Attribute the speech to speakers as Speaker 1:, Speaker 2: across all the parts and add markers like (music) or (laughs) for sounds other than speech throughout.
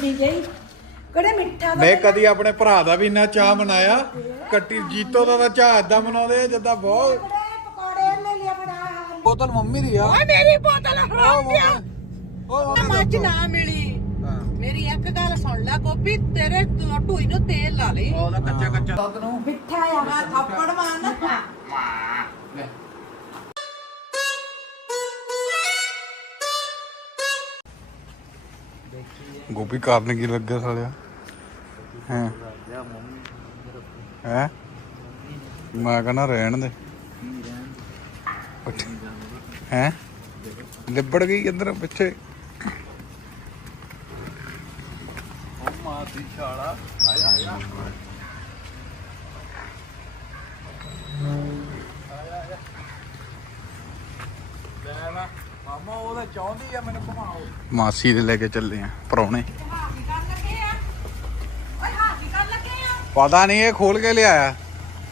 Speaker 1: ਚਿਮੜੀ ਜਿਹੀ ਕਿਹੜੇ ਮਿੱਠਾ ਦਾ
Speaker 2: ਮੈਂ ਕਦੀ ਆਪਣੇ ਭਰਾ ਦਾ ਵੀ ਇੰਨਾ ਚਾਹ ਮਨਾਇਆ। ਕੱਟੀ ਜੀਤੋ ਦਾ ਤਾਂ ਚਾਹ ਏਦਾਂ ਮਨਾਉਂਦੇ ਆ ਜਿੱਦਾਂ ਬਹੁਤ
Speaker 1: ਪਕੌੜੇ ਲੈ ਲਿਆ ਬਣਾ
Speaker 2: ਬੋਤਲ ਮੰਮੀ ਦੀ ਆ।
Speaker 3: ਓਏ ਮੇਰੀ ਬੋਤਲ ਹਰਾਮ ਦਿਆ। ਨਾ ਮੱਝ ਨਾ ਮਿਲੀ। ਮੇਰੀ ਇੱਕ ਗੱਲ ਸੁਣ ਲੈ ਗੋਪੀ ਤੇਰੇ ਢੂਈ ਨੂੰ ਤੇਲ ਲਾ ਲਈ।
Speaker 2: ਉਹਦਾ ਕੱਚਾ ਕੱਚਾ। ਦੁੱਧ ਨੂੰ
Speaker 1: ਮਿੱਠਾ ਆ
Speaker 3: ਮੈਂ ਥੱਪੜ ਮਾਰਨਾ।
Speaker 2: ਗੋਪੀ ਕਾਰਨ ਕੀ ਲੱਗਿਆ ਸਾਲਿਆ? ਹੈ? ਹੈ? ਮੈਂ ਕਹਿੰਦਾ ਰਹਿਣ ਦੇ। ਹੈ? ਲਿਬੜ ਗਈ ਕਿੱਧਰ ਪਿੱਛੇ। ਉਹ ਮਾਂ ਦੀ ਛਾਲਾ। ਆਇਆ ਆਇਆ ਲੈ ਲਾ ਮਾਮਾ ਉਹ ਤਾਂ ਚਾਹੁੰਦੀ ਆ ਮੈਨੂੰ ਘੁਮਾਓ। ਮਾਸੀ ਦੇ ਲੈ ਕੇ ਚੱਲੇ ਆ ਪਰੌਣੇ
Speaker 3: ਹਾਸੀ ਕਰਨ ਲੱਗੇ ਆ। ਓਏ ਹਾਸੀ ਕਰਨ ਲੱਗੇ ਆ।
Speaker 2: ਪਤਾ ਨਹੀਂ ਇਹ ਖੋਲ ਕੇ ਲਿਆਇਆ।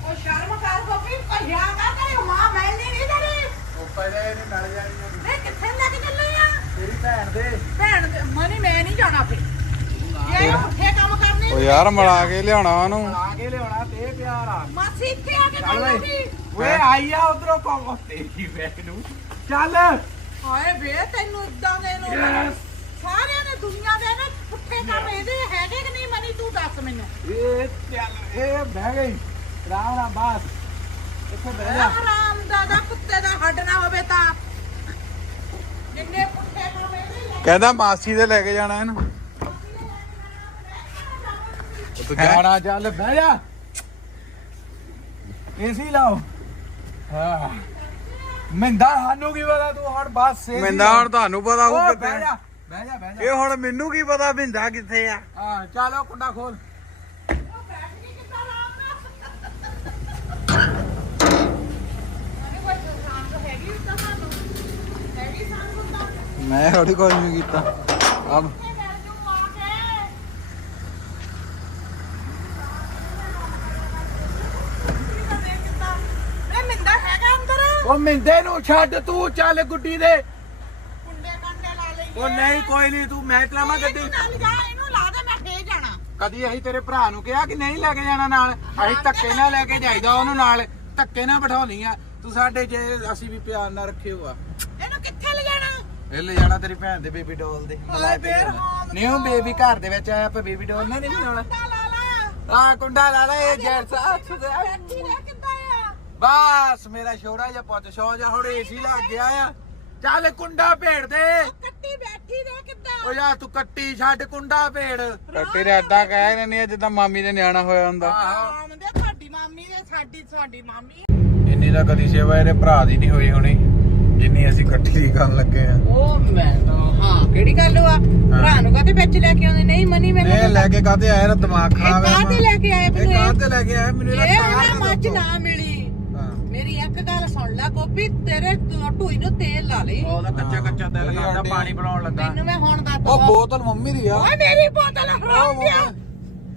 Speaker 3: ਓ ਸ਼ਰਮ ਕਰ ਗੋਪੀ ਭਈਆ ਕਰ ਤੇਰੀ ਮਾਂ ਮੈਲਣੀ ਨਹੀਂ ਤੇਰੀ।
Speaker 2: ਉਹ ਪਹਿਲੇ ਇਹਨੇ ਮਿਲ ਜਾਣੀ
Speaker 3: ਵੇ ਕਿੱਥੇ ਲੈ ਕੇ ਚੱਲੇ ਆ?
Speaker 2: ਤੇਰੀ ਭੈਣ ਦੇ।
Speaker 3: ਭੈਣ ਦੇ- ਮਨੀ ਮੈਂ ਨਹੀਂ ਜਾਣਾ ਫੇ ਇਹ ਉੱਠੇ ਕੰਮ ਕਰਨੇ
Speaker 2: ਉਹ ਯਾਰ ਮਿਲਾ ਕੇ ਲਿਆਉਣਾ ਉਹਨੂੰ।
Speaker 4: ਆ ਕੇ ਲਿਆਉਣਾ ਤੇ ਪਿਆਰ ਆ।
Speaker 3: ਮਾਸੀ ਇੱਥੇ ਆ ਕੇ
Speaker 4: ਚੱਲ ਓਏ। ਆਈ ਆ ਉਧਰੋਂ ਕੋਮ ਤੇਰੀ ਬੈਗ ਨੂੰ। ਚੱਲ।
Speaker 3: ਹਾਏ ਵੇ ਤੈਨੂੰ ਇਦਾਂ ਦੇ ਨੂੰ ਸਾਰਿਆਂ ਨੇ ਦੁਨੀਆ ਦੇ ਨੇ ਪੁੱਠੇ ਕੰਮ ਇਹਦੇ ਹੈਗੇ ਕਿ ਨਹੀਂ ਮਨੀ ਤੂੰ ਦੱਸ ਮੈਨੂੰ।
Speaker 4: ਇਹ ਚੱਲ ਇਹ ਬਹਿ ਗਈ। ਰਾਮ ਰਾਮ ਬਾਸ ਇੱਥੇ ਬਹਿ ਜਾ।
Speaker 3: ਆਰਾਮ ਦਾ ਦਾ ਕੁੱਤੇ ਦਾ ਹੱਡ ਨਾ ਹੋਵੇ ਤਾਂ। ਜਿੰਨੇ ਪੁੱਠੇ ਕੰਮ ਇਹਦੇ
Speaker 2: ਕਹਿੰਦਾ ਮਾਸੀ ਦੇ ਲੈ ਕੇ ਜਾਣਾ ਇਹਨੂੰ
Speaker 4: ਗਾਣਾ ਚੱਲ ਬਹਿ ਜਾ। ਏਸੀ ਲਾਓ। ਹਾਂ। ਮਿੰਦਾ ਸਾਨੂੰ ਕੀ ਪਤਾ ਤੂੰ ਹੁਣ ਬਸ
Speaker 2: ਹੁਣ ਤੁਹਾਨੂੰ ਪਤਾ
Speaker 4: ਬਹਿ
Speaker 2: ਕਿੱਥੇ
Speaker 4: ਜਾ ਬਹਿ ਜਾ ਬਹਿ ਜਾ।
Speaker 2: ਇਹ ਹੁਣ ਮੈਨੂੰ ਕੀ ਪਤਾ ਮਿੰਦਾ ਕਿੱਥੇ ਆ।
Speaker 4: ਹਾਂ ਚਲੋ ਕੁੰਡਾ ਖੋਲ।
Speaker 3: ਉਹ ਬੈਠ ਕੇ ਕਿੱਦਾਂ? ਆਰਾਮ ਨਾਲ ਅਰੇ ਕੋਈ ਸ਼ਾਂਤ ਹੈਗੀ ਤਾਂ ਸਾਨੂੰ ਹੈਗੀ ਸਾਨੂੰ ਤਾਂ
Speaker 2: ਮੈਂ ਥੋੜੀ ਕੁਝ ਨਹੀਂ ਕੀਤਾ ਅਬ
Speaker 3: ਇਹ ਮਿਲ ਜੂ ਆ ਕੇ ਇਹ ਮਿੰਦਾ ਹੈਗਾ ਅੰਦਰ
Speaker 4: ਉਹ ਮਿੰਦੇ ਨੂੰ ਛੱਡ ਤੂੰ ਚੱਲ ਗੁੱਡੀ ਦੇ।
Speaker 3: ਕੁੰਡੇ ਕੰਡੇ ਲਾ ਲਈਏ
Speaker 4: ਉਹ ਨਹੀਂ ਕੋਈ ਨਹੀਂ ਤੂੰ ਮੈਂ ਚਲਾਵਾਂ ਗੱਡੀ।
Speaker 3: ਇਹਨੂੰ ਜਾ ਇਹਨੂੰ ਲਾ ਦੇ ਮੈਂ ਫੇਰ ਜਾਣਾ।
Speaker 4: ਕਦੀ ਅਸੀਂ ਤੇਰੇ ਭਰਾ ਨੂੰ ਕਿਹਾ ਕਿ ਨਹੀਂ ਲੈ ਕੇ ਜਾਣਾ ਨਾਲ? ਅਸੀਂ ਧੱਕੇ ਨਾਲ ਲੈ ਕੇ ਜਾਈਦਾ ਉਹਨੂੰ ਨਾਲ। ਧੱਕੇ ਨਾਲ ਬਿਠਾਉਣੀ ਆ। ਤੂੰ ਸਾਡੇ ਜੇ ਅਸੀਂ ਵੀ ਪਿਆਰ ਨਾਲ ਰੱਖਿਓ ਆ।
Speaker 3: ਇਹਨੂੰ ਕਿੱਥੇ ਲੈ ਜਾਣਾ?
Speaker 4: ਇਹ ਲੈ ਜਾਣਾ ਤੇਰੀ ਭੈਣ ਦੇ ਬੇਬੀ ਡੋਲ ਦੇ।
Speaker 3: ਹਾਏ ਫੇਰ ਹਾਂ
Speaker 4: ਨਿਊ ਬੇਬੀ ਘਰ ਦੇ ਵਿੱਚ ਆਇਆ ਆਪਾਂ ਬੇਬੀ ਡੋਲ ਨਾਲ ਨਹੀਂ ਬਣਾਉਣਾ
Speaker 3: ਲਾ ਲਾ।
Speaker 4: ਆ ਕੁੰਡਾ ਲਾ ਲੈ ਇਹ ਜੈਟ ਸਾਥ
Speaker 3: ਆ
Speaker 4: ਬਸ ਮੇਰਾ ਛੋੜਾ ਜਿਹਾ ਪੁੱਤ ਸੌ ਜਾ ਹੁਣ ਏਸੀ ਲੱਗ ਗਿਆ ਆ ਚੱਲ ਕੁੰਡਾ ਭੇੜ ਦੇ।
Speaker 3: ਕੱਟੀ ਬੈਠੀ ਰਹਿ ਕਿੱਦਾਂ?
Speaker 4: ਓ ਯਾਰ ਤੂੰ ਕੱਟੀ ਛੱਡ ਕੁੰਡਾ ਭੇੜ।
Speaker 2: ਕੱਟੀ ਦੇ ਏਦਾਂ ਕਹਿ ਦਿੰਦੀ ਆ ਜਿੱਦਾਂ ਮਾਮੀ ਦੇ ਨਿਆਣਾ ਹੋਇਆ ਹੁੰਦਾ।
Speaker 3: ਆਮ ਦੇ ਤੁਹਾਡੀ ਮਾਮੀ ਦੇ ਸਾਡੀ ਸਾਡੀ ਮਾਮੀ।
Speaker 2: ਇੰਨੀ ਤਾਂ ਕਦੀ ਸੇਵਾ ਇਹਦੇ ਭਰਾ ਦੀ ਨਹੀਂ ਹੋਈ ਹੋਣੀ ਜਿੰਨੀ ਅਸੀਂ ਇਕੱਠੀ ਦੀ ਕਰਨ ਲੱਗੇ ਆ।
Speaker 3: ਉਹ ਮੈਂ ਹਾਂ ਕਿਹੜੀ ਗੱਲ ਵਾ ਭਰਾ ਨੂੰ ਕਾਹਦੇ ਵਿੱਚ ਲੈ ਕੇ ਆਉਂਦੇ? ਨਹੀਂ ਮਨੀ ਮੈਨੂੰ
Speaker 2: ਇਹ ਲੈ ਕੇ ਕਾਤੇ ਆਇਆ ਨਾ ਦਿਮਾਗ
Speaker 3: ਇਹ
Speaker 2: ਖਰਾਬ ਹੈ
Speaker 3: ਕਾਹਦੇ ਲੈ ਕੇ
Speaker 2: ਇਹ ਲੈ ਕੇ ਆਇਆ? ਮੈਨੂੰ
Speaker 3: ਇਹ ਨਾ ਮੱਝ
Speaker 2: ਦੱਸੋ।
Speaker 3: ਨਾ ਮਿਲੀ।
Speaker 2: ਹਾਂ
Speaker 3: ਮੇਰੀ ਇੱਕ ਗੱਲ ਸੁਣ ਲੈ ਗੋਪੀ ਤੇਰੇ ਢੂਈ ਨੂੰ ਤੇਲ ਲਾ ਲਈ।
Speaker 4: ਉਹਦਾ ਕੱਚਾ ਕੱਚਾ ਦਿਲ ਕਰਦਾ ਪਾਣੀ ਬਣਾਉਣ ਲੱਗਾ।
Speaker 3: ਮੈਨੂੰ ਮੈਂ ਹੁਣ ਦੱਸ
Speaker 2: ਉਹ ਬੋਤਲ ਮੰਮੀ ਦੀ ਆ।
Speaker 3: ਓਏ ਮੇਰੀ ਬੋਤਲ ਹਰਾਮ ਦਿਆ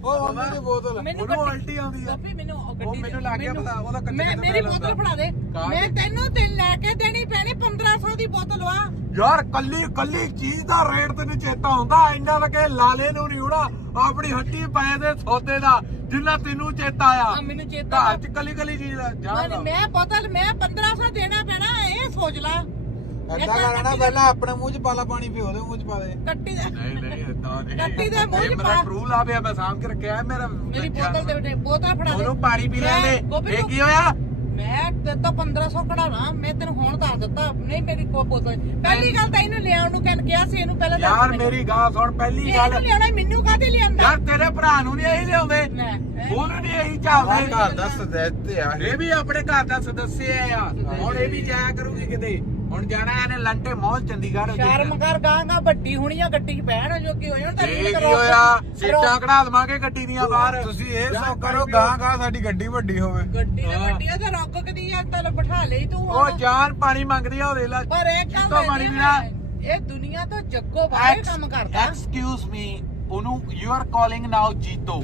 Speaker 2: ਉਹ ਮੰਮੀ ਦੀ ਬੋਤਲ।
Speaker 3: ਮੈਨੂੰ
Speaker 4: ਉਲਟੀ ਆਉਂਦੀ ਆ।
Speaker 3: ਗੋਪੀ ਮੈਨੂੰ ਉਹ
Speaker 4: ਮੈਨੂੰ ਲੱਗ ਗਿਆ ਪਤਾ ਉਹਦਾ ਕੱਚਾ
Speaker 3: ਮੇਰੀ ਬੋਤਲ। ਫੜਾ ਦੇ? ਮੈਂ ਤੈਨੂੰ ਤੇ ਲੈ ਕੇ ਦੇਣੀ ਪੈਣੀ 1500 ਦੀ ਬੋਤਲ ਵਾ
Speaker 4: ਯਾਰ ਕੱਲੀ ਕੱਲੀ ਚੀਜ਼ ਦਾ ਰੇਟ ਤੈਨੂੰ ਚੇਤਾ ਹੁੰਦਾ। ਇੰਨਾ ਲੱਗੇ ਲਾਲੇ ਨੂੰ ਨਹੀਂ ਹੋਣਾ। ਆਪਣੀ ਹੱਟੀ ਪਏ ਦੇ ਸੌਦੇ ਦਾ। ਜਿੰਨਾ ਤੈਨੂੰ ਚੇਤਾ ਆ।
Speaker 3: ਆ ਮੈਨੂੰ ਚੇਤਾ
Speaker 4: ਘਰ ਚ ਕੱਲੀ ਕੱਲੀ ਚੀਜ਼ ਦਾ
Speaker 3: ਮੈਂ-
Speaker 4: ਜਾਣ
Speaker 3: ਮੈਂ ਬੋਤਲ ਮੈਂ 1500 ਦੇਣਾ ਪੈਣਾ ਇਹ ਸੋਚ ਲਾ।
Speaker 2: ਏਦਾਂ ਕਰਨਾ ਪਹਿਲਾਂ ਆਪਣੇ ਮੂੰਹ 'ਚ ਪਾਲਾ ਪਾਣੀ ਪਿਓ ਦੇ ਮੂੰਹ 'ਚ ਪਾ ਦੇ।
Speaker 3: ਕੱਟੀ ਦੇ
Speaker 4: ਨਹੀਂ ਨਹੀਂ ਇਦਾਂ ਨਹੀਂ।
Speaker 3: ਕੱਟੀ ਦੇ ਮੂੰਹ 'ਚ
Speaker 4: ਇਹ ਮੇਰਾ
Speaker 3: ਪਾ।
Speaker 4: ਟਰੂ ਲਾ ਪਿਆ ਮੈਂ ਸਾਂਭ ਕੇ ਰੱਖਿਆ ਮੇਰਾ
Speaker 3: ਮੇਰੀ ਬੋਤਲ ਦੇ ਦੇ ਬੋਤਲ ਫੜਾ ਦੇ।
Speaker 4: ਉਹਨੂੰ ਪਾਣੀ ਪੀ ਲੈਂਦੇ।
Speaker 3: ਗੋਪੀ
Speaker 4: ਇਹ ਕੀ ਹੋਇਆ?
Speaker 3: ਮੈਂ ਤੇ ਤਾਂ 1500 ਕਢਾਣਾ ਮੈਂ ਤੈਨੂੰ ਹੁਣ ਦੱਸ ਦਿੱਤਾ। ਨਹੀਂ ਮੇਰੀ ਕੋਈ ਬੋਤਲ ਪਹਿਲੀ ਗੱਲ ਤਾਂ ਇਹਨੂੰ ਲਿਆਉਣ ਨੂੰ ਕਹਿਣ ਗਿਆ ਸੀ ਇਹਨੂੰ ਪਹਿਲਾਂ ਦੱਸ
Speaker 4: ਯਾਰ
Speaker 3: ਮੈਨੂੰ।
Speaker 4: ਮੇਰੀ ਗੱਲ ਸੁਣ ਪਹਿਲੀ ਗੱਲ
Speaker 3: ਇਹਨੂੰ ਲਿਆਉਣਾ ਮੈਨੂੰ ਕਾਹਦੇ ਲਿਆਂਦਾ
Speaker 4: ਯਾਰ ਤੇਰੇ ਭਰਾ ਨੂੰ ਨਹੀਂ ਇਹੀ ਲਿਆਉਂਦੇ।
Speaker 3: ਲੈ, ਹੈਂ?
Speaker 4: ਉਹਨੂੰ ਨਹੀਂ ਇਹੀ ਚੱਲਦੇ
Speaker 2: ਘਰ ਦਾ ਸਦੈਤੇ ਆ।
Speaker 4: ਇਹ ਵੀ ਆਪਣੇ ਘਰ ਦਾ ਸਦੱਸਿਆ ਆ। ਹੁਣ ਇਹ ਵੀ ਜਾਇਆ ਕਰੂਗੀ ਕਿਤੇ। ਹੁਣ ਜਾਣਾ ਇਹਨੇ ਲੰਟੇ ਮੌਲ ਚੰਡੀਗੜ੍ਹ
Speaker 3: ਸ਼ਰਮ ਕਰ ਗਾਂਗਾ ਵੱਡੀ ਹੋਣੀ ਆ ਗੱਡੀ 'ਚ ਬਹਿਣ ਜੋ ਕੀ ਹੋ ਜਾਣ
Speaker 4: ਇਹ ਕੀ ਹੋਇਆ ਸੀਟਾਂ ਕਢਾ ਦਵਾਂਗੇ ਗੱਡੀ ਦੀਆਂ ਬਾਹਰ।
Speaker 2: ਤੁਸੀਂ ਇਹ ਸੋ ਕਰੋ ਗਾਂ ਗਾਂ ਸਾਡੀ ਗੱਡੀ ਵੱਡੀ ਹੋਵੇ।
Speaker 3: ਗੱਡੀ ਤੇ
Speaker 4: ਹਾਂ।
Speaker 3: ਵੱਡੀ ਆ ਤੇ ਰੁੱਕ ਕਦੀ ਆ ਤਲ ਬਿਠਾ ਲਈ ਤੂੰ
Speaker 4: ਉਹ
Speaker 3: ਹੁਣ।
Speaker 4: ਜਾਨ ਪਾਣੀ ਮੰਗਦੀ ਆ ਉਹਦੇ ਲਾ
Speaker 3: ਪਰ ਇਹ ਕੰਮ
Speaker 4: ਜੀਤੋ ਪਾਣੀ ਪੀਣਾ।
Speaker 3: ਇਹ ਦੁਨੀਆ ਤੋਂ ਜੱਗੋ ਬਾਹਰ ਕੰਮ ਕਰਦਾ।
Speaker 4: ਐਕਸਕਿਊਜ਼ ਮੀ ਉਹਨੂੰ you are calling now Jeeto.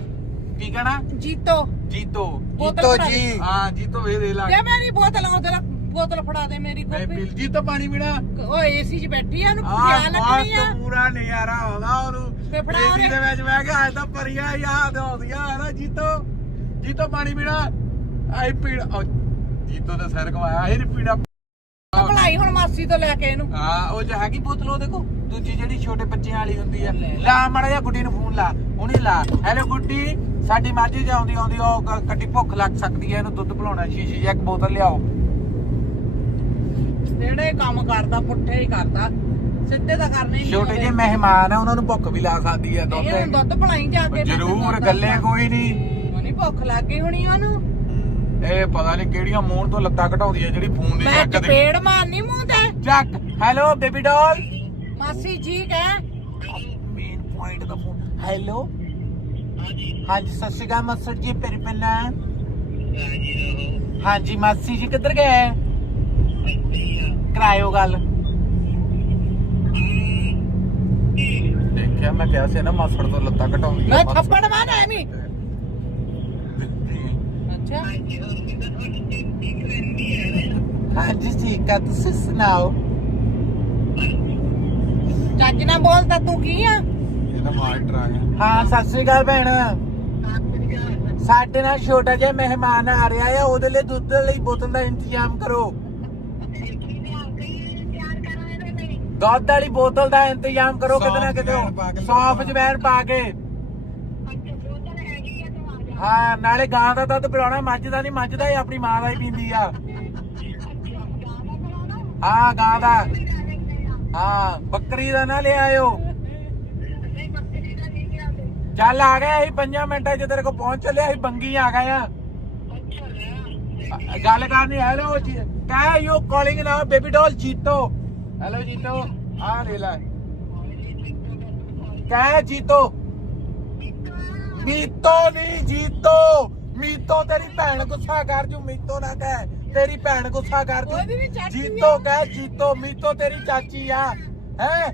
Speaker 4: ਕੀ ਕਹਣਾ?
Speaker 3: ਜੀਤੋ।
Speaker 4: ਜੀਤੋ।
Speaker 3: ਬੋਤਲ
Speaker 2: ਜੀਤੋ
Speaker 3: ਫੜਾ ਦੇ।
Speaker 2: ਜੀ
Speaker 4: ਹਾਂ ਜੀਤੋ ਇਹ ਦੇ ਲਾ।
Speaker 3: ਜੇ ਮੇਰੀ ਬੋਤਲ ਉਧਰ ਬੋਤਲ ਫੜਾ ਦੇ ਮੇਰੀ
Speaker 4: ਮੈਂ
Speaker 3: ਕੋਪੀ
Speaker 4: ਬਿਲ ਜੀਤੋ ਪਾਣੀ ਪੀਣਾ।
Speaker 3: ਉਹ ਏਸੀ 'ਚ ਬੈਠੀ ਆ ਉਹਨੂੰ
Speaker 4: ਆ
Speaker 3: ਪਿਆ ਲੱਗਣੀ ਆ।
Speaker 4: ਮਸਤ ਪੂਰਾ ਨਜ਼ਾਰਾ ਆਉਂਦਾ ਉਹਨੂੰ।
Speaker 3: ਕੇ ਫੜਾ
Speaker 4: ਏਸੀ
Speaker 3: ਉਹਨੇ
Speaker 4: ਦੇ ਵਿੱਚ ਬਹਿ ਕੇ ਅੱਜ ਤਾਂ ਪਰੀਆਂ ਯਾਦ ਆਉਂਦੀਆਂ। ਹੈ ਨਾ ਜੀਤੋ। ਜੀਤੋ ਪਾਣੀ ਪੀਣਾ। ਆਈ ਪੀੜ ਉਹ ਜੀਤੋ ਦਾ ਸਿਰ ਘਵਾਇਆ ਇਹ ਪੀਣਾ
Speaker 3: ਭਲਾਈ ਹੁਣ ਮਾਸੀ ਤੋਂ ਲੈ ਕੇ ਇਹਨੂੰ।
Speaker 4: ਹਾਂ ਉਹ ਜੋ ਹੈਗੀ ਬੋਤਲ ਉਹ ਦੇਖੋ ਦੂਜੀ ਜਿਹੜੀ ਛੋਟੇ ਬੱਚਿਆਂ ਵਾਲੀ ਹੁੰਦੀ ਆ। ਲਾ। ਮਾੜਾ ਜਿਹਾ ਗੁੱਡੀ ਨੂੰ ਫੋਨ ਲਾ ਉਹਨੇ ਲਾ। ਹੈਲੋ ਗੁੱਡੀ ਸਾਡੀ ਮਾਝੀ ਚ ਆਉਂਦੀ ਆਉਂਦੀ ਉਹ ਕ- ਕੱਟੀ ਭੁੱਖ ਲੱਗ ਸਕਦੀ ਹੈ ਇਹਨੂੰ ਦੁੱਧ ਪਿਲਾਉਣਾ ਸ਼ੀਸ਼ੀ 'ਚ ਇੱਕ ਬੋਤਲ ਲਿਆਓ।
Speaker 3: ਜਿਹੜੇ ਕੰਮ ਕਰਦਾ ਪੁੱਠੇ ਹੀ ਕਰਦਾ। ਸਿੱਧੇ ਤਾਂ ਕਰਨੇ ਨਹੀਂ
Speaker 4: ਛੋਟੇ ਜਿਹੇ ਮਹਿਮਾਨ ਆ ਉਹਨਾਂ ਨੂੰ ਭੁੱਖ ਵੀ ਲਾ ਸਕਦੀ ਹੈ ਦੁੱਧ।
Speaker 3: ਦੁੱਧ ਭਲਾਈ ਜਾ ਕੇ
Speaker 4: ਜ਼ਰੂਰ ਗੱਲੇ ਕੋਈ ਨਹੀਂ।
Speaker 3: ਉਹਨੀ ਭੁੱਖ ਲੱਗ ਗਈ ਹੋਣੀ ਉਹਨੂੰ।
Speaker 4: ਇਹ ਪਤਾ ਨਹੀਂ ਕਿਹੜੀਆਂ ਮੂੰਹ ਤੋਂ ਲੱਤਾਂ ਘਟਾਉਂਦੀ ਹੈ ਜਿਹੜੀ ਫੋਨ ਦੀ
Speaker 3: ਮੈਂ
Speaker 4: ਚੱਕ ਦੇ।
Speaker 3: ਚਪੇੜ ਮਾਰਨੀ ਮੂੰਹ ਤੇ।
Speaker 4: ਚੱਕ। ਹੈਲੋ ਬੇਬੀ ਡਾਲ
Speaker 3: ਮਾਸੀ ਜੀ ਕਹਿ।
Speaker 4: ਮੇਨ ਪੁਆਇੰਟ ਦਾ ਫੋਨ। ਹੈਲੋ ਹਾਂਜੀ ਸਤਿ ਸ਼੍ਰੀ ਅਕਾਲ ਮਾਸਟਰ ਜੀ ਪੇਰੀ ਪੈਨਾ। ਹਾਂਜੀ ਮਾਸੀ ਜੀ ਕਿੱਧਰ ਗਏ? ਕਰਾਇਓ ਗੱਲ। ਦੇਖਿਆ ਮੈਂ ਕਿਹਾ ਸੀ ਨਾ ਮਾਸੜ ਤੋਂ ਲੱਤਾਂ ਘਟਾਉਂਦੀ
Speaker 3: ਮੈਂ ਥੱਪੜ ਮਾਰ ਐਵੇਂ। ਅੱਛਾ।
Speaker 4: ਹਾਂਜੀ ਠੀਕ ਆ ਤੁਸੀਂ ਸੁਣਾਓ?
Speaker 3: ਚੱਜ ਨਾਲ ਬੋਲਦਾ ਤੂੰ ਕੀ ਆ?
Speaker 2: ਇਹਦਾ ਮਾਸਟਰ ਆ ਗਿਆ।
Speaker 4: ਹਾਂ ਸਤਿ ਸ਼੍ਰੀ ਅਕਾਲ ਭੈਣ। ਸਾਡੇ ਨਾਲ ਛੋਟਾ ਜਿਹਾ ਮਹਿਮਾਨ ਆ ਰਿਹਾ ਆ ਉਹਦੇ ਲਈ ਦੁੱਧ ਲਈ ਬੋਤਲ ਦਾ ਇੰਤਜ਼ਾਮ ਕਰੋ। ਦੁੱਧ ਵਾਲੀ ਬੋਤਲ ਦਾ ਇੰਤਜ਼ਾਮ ਕਰੋ ਕਿਤੇ ਨਾ ਕਿਤੇ ਸਾਫ਼ ਜਵੈਣ ਪਾ ਕੇ। ਹਾਂ, ਨਾਲੇ ਗਾਂ ਦਾ ਦੁੱਧ ਪਿਲਾਉਣਾ, ਮੱਝ ਦਾ ਨਹੀਂ, ਮੱਝ ਦਾ ਹੀ ਆਪਣੀ ਮਾਂ ਦਾ ਹੀ ਪੀਂਦੀ ਆ। ਹਾਂ, ਗਾਂ ਦਾ। ਹਾਂ, ਬੱਕਰੀ ਦਾ ਨਾ ਲੈ ਆਇਓ। ਚੱਲ ਆ ਗਏ ਅਸੀਂ 5 ਮਿੰਟਾਂ 'ਚ, ਤੇਰੇ ਕੋਲ ਪਹੁੰਚ ਚੱਲਿਆ ਅਸੀਂ, ਬੰਗੀ ਆ ਗਏ ਆ। ਗੱਲ ਕਰਨੀ ਹੈਲੋ ਜੀ। ਯੂ ਕਾਲਿੰਗ ਨਾ baby doll Jeeto. Hello Jeeto ਆ ਲੈ ਲੈ। ਕਹ ਜੀਤੋ। ਮੀਤੋ ਨਹੀਂ ਜੀਤੋ। ਮੀਤੋ ਤੇਰੀ ਭੈਣ ਗੁੱਸਾ ਕਰ ਜੂ ਮੀਤੋ ਨਾ ਕਹਿ। ਤੇਰੀ ਭੈਣ ਗੁੱਸਾ ਕਰ ਜੂ।
Speaker 3: ਉਹਦੀ ਵੀ ਚਾਚੀ
Speaker 4: ਜੀਤੋ ਕਹਿ ਜੀਤੋ ਮੀਤੋ ਤੇਰੀ ਚਾਚੀ ਆ। ਹੈ?